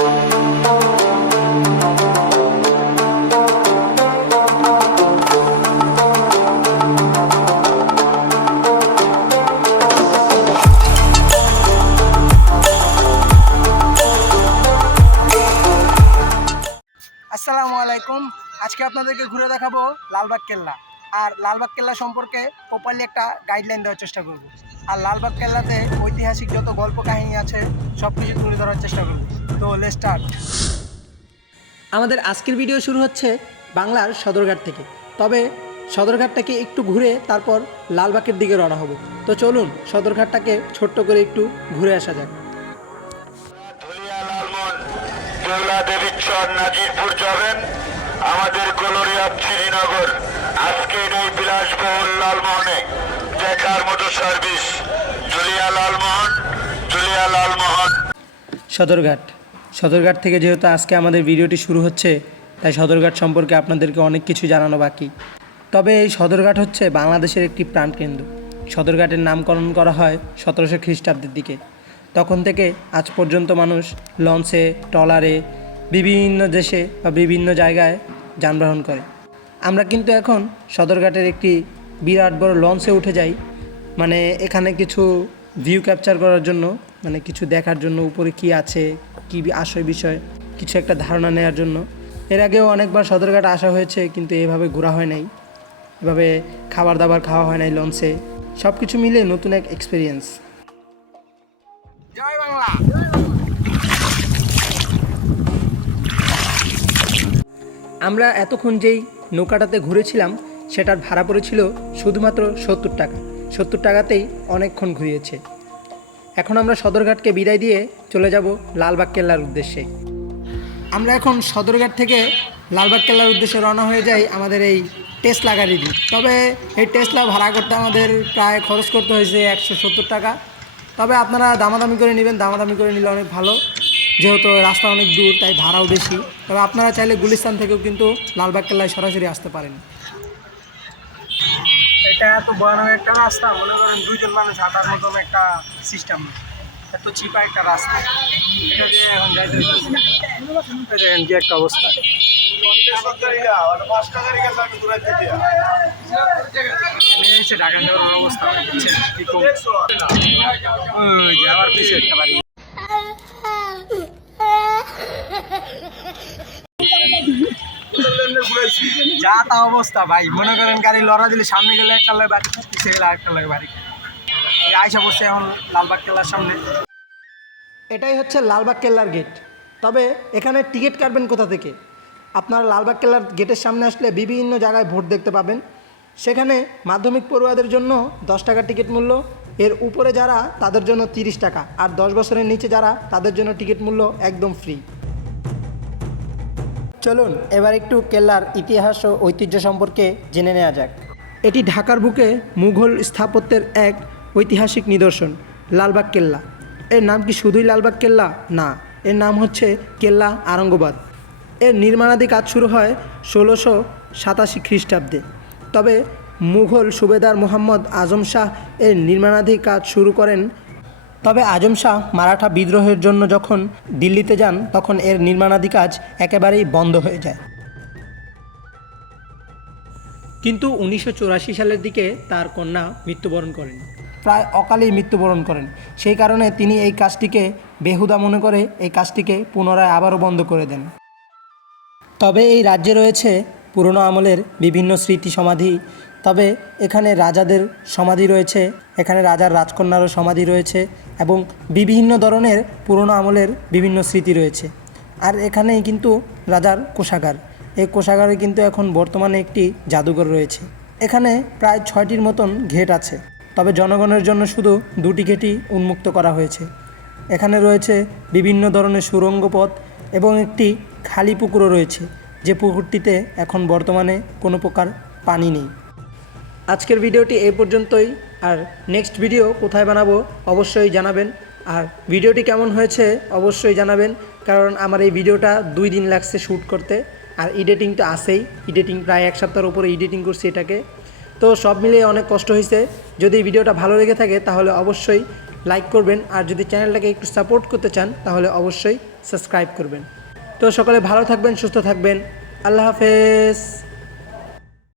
আসসালামু আলাইকুম। আজকে আপনাদেরকে ঘুরে দেখাবো লালবাগ কেল্লা। আর লালবাগ কেল্লা সম্পর্কে প্রপারলি একটা গাইডলাইন দেওয়ার চেষ্টা করব। আর লালবাগ কেল্লাতে ঐতিহাসিক যত গল্প কাহিনী আছে সব কিছু তুলে ধরার চেষ্টা করব। তো স্টার্ট আমাদের আজকের ভিডিও শুরু হচ্ছে বাংলার সদরঘাট থেকে। তবে সদরঘাটটাকে একটু ঘুরে তারপর লালবাগের দিকে রওনা হব। তো চলুন সদরঘাটটাকে ছোট্ট করে একটু ঘুরে আসা যাক। ধুলিয়া লালমন দেউলা নাজিরপুর যাবেন। আমাদের গলোরিয়া শ্রীনগর। আজকের এই বিলাসবহুল লালমোহনে সদরঘাট। সদরঘাট থেকে যেহেতু আজকে আমাদের ভিডিওটি শুরু হচ্ছে, তাই সদরঘাট সম্পর্কে আপনাদেরকে অনেক কিছু জানানো বাকি। তবে এই সদরঘাট হচ্ছে বাংলাদেশের একটি প্রাণকেন্দ্র। সদরঘাটের নামকরণ করা হয় সতেরোশো খ্রিস্টাব্দের দিকে। তখন থেকে আজ পর্যন্ত মানুষ লঞ্চে, ট্রলারে, বিভিন্ন দেশে বা বিভিন্ন জায়গায় যানবাহন করে। আমরা কিন্তু এখন সদরঘাটের একটি বিরাট বড় লঞ্চে উঠে যাই। মানে এখানে কিছু ভিউ ক্যাপচার করার জন্য মানে কিছু দেখার জন্য উপরে কি আছে কি আশয় বিষয় কিছু একটা ধারণা নেওয়ার জন্য। এর আগেও অনেকবার সদরঘাট আসা হয়েছে কিন্তু এভাবে ঘোরা হয় নাই। এভাবে খাবার দাবার খাওয়া হয় নাই লঞ্চে। সব কিছু মিলে নতুন এক এক্সপিরিয়েন্স জয় বাংলা! আমরা এতক্ষণ যেই নৌকাটাতে ঘুরেছিলাম সেটার ভাড়া পড়েছিল শুধুমাত্র সত্তর টাকা। সত্তর টাকাতেই অনেকক্ষণ ঘুরিয়েছে। এখন আমরা সদরঘাটকে বিদায় দিয়ে চলে যাব লালবাগ কেল্লার উদ্দেশ্যে। আমরা এখন সদরঘাট থেকে লালবাগ কেল্লার উদ্দেশ্যে রওনা হয়ে যাই আমাদের এই টেসলা গাড়ি দিয়ে। তবে এই টেসলা ভাড়া করতে আমাদের প্রায় খরচ করতে হয়েছে একশো সত্তর টাকা। তবে আপনারা দামাদামি করে নেবেন, দামাদামি করে নিলে অনেক ভালো। যেহেতু রাস্তা অনেক দূর, তাই ভাড়াও বেশি। তবে আপনারা চাইলে গুলিস্তান থেকেও কিন্তু লালবাগ কেল্লায় সরাসরি আসতে পারেন। এটা এত ভয়ানক একটা রাস্তা, মনে করেন দুইজন মানুষ হাঁটার মতন একটা সিস্টেম এত চিপা একটা রাস্তা। এটা এখন যাইতে কি একটা অবস্থা? ঢাকা যাওয়ার অবস্থা। কি কম? আবার পিছিয়ে একটা বাড়ি। যা তা অবস্থা ভাই। মনে করেন গাড়ি লড়া দিলে সামনে গেলে একটা লাগে বাড়ি পিছিয়ে গেলে আরেকটা লাগে বাড়ি। আয়সা বসছে এখন লালবাগ কেল্লার সামনে। এটাই হচ্ছে লালবাগ কেল্লার গেট তবে এখানে টিকিট কাটবেন কোথা থেকে? আপনারা লালবাগ কেল্লার গেটের সামনে আসলে বিভিন্ন জায়গায় ভোট দেখতে পাবেন। সেখানে মাধ্যমিক পড়ুয়াদের জন্য দশ টাকা টিকিট মূল্য, এর উপরে যারা তাদের জন্য তিরিশ টাকা, আর দশ বছরের নিচে যারা তাদের জন্য টিকিট মূল্য একদম ফ্রি চলুন, এবার একটু কেল্লার ইতিহাস ও ঐতিহ্য সম্পর্কে জেনে নেওয়া যাক। এটি ঢাকার বুকে মুঘল স্থাপত্যের এক ঐতিহাসিক নিদর্শন, লালবাগ কেল্লা। এর নাম কি শুধুই লালবাগ কেল্লা? না, এর নাম হচ্ছে কেল্লা আরঙ্গবাদ। এর নির্মাণাদি কাজ শুরু হয় ষোলোশো সাতাশি খ্রিস্টাব্দে। তবে মুঘল সুবেদার মোহাম্মদ আজম শাহ এর নির্মাণাধি কাজ শুরু করেন তবে আজম শাহ মারাঠা বিদ্রোহের জন্য যখন দিল্লিতে যান তখন এর নির্মাণাদি কাজ একেবারেই বন্ধ হয়ে যায়। কিন্তু উনিশশো চুরাশি সালের দিকে তার কন্যা মৃত্যুবরণ করেন। প্রায় অকালেই মৃত্যুবরণ করেন। সেই কারণে তিনি এই কাজটিকে বেহুদা মনে করে এই কাজটিকে পুনরায় আবারও বন্ধ করে দেন। তবে এই রাজ্যে রয়েছে পুরনো আমলের বিভিন্ন স্মৃতি সমাধি তবে এখানে রাজাদের সমাধি রয়েছে, এখানে রাজার রাজকন্যারও সমাধি রয়েছে এবং বিভিন্ন ধরনের পুরনো আমলের বিভিন্ন স্মৃতি রয়েছে। আর এখানেই কিন্তু রাজার কোষাগার। এই কোষাগারে কিন্তু এখন বর্তমানে একটি জাদুঘর রয়েছে। এখানে প্রায় ছয়টির মতন ঘেট আছে, তবে জনগণের জন্য শুধু দুটি গেটই উন্মুক্ত করা হয়েছে। এখানে রয়েছে বিভিন্ন ধরনের সুড়ঙ্গ পথ এবং একটি খালি পুকুরও রয়েছে, যে পুকুরটিতে এখন বর্তমানে কোনো প্রকার পানি নেই। আজকের ভিডিওটি এই পর্যন্তই। আর নেক্সট ভিডিও কোথায় বানাবো অবশ্যই জানাবেন। আর ভিডিওটি কেমন হয়েছে অবশ্যই জানাবেন, কারণ আমার এই ভিডিওটা দুই দিন লাগছে শ্যুট করতে। আর এডিটিং তো আসেই এডিটিং প্রায় এক সপ্তাহের উপরে এডিটিং করছি এটাকে। তো সব মিলিয়ে অনেক কষ্ট হয়েছে। যদি ভিডিওটা ভালো লেগে থাকে, তাহলে অবশ্যই লাইক করবেন। আর যদি চ্যানেলটাকে একটু সাপোর্ট করতে চান, তাহলে অবশ্যই সাবস্ক্রাইব করবেন। তো সকলে ভালো থাকবেন, সুস্থ থাকবেন। আল্লাহ হাফেজ।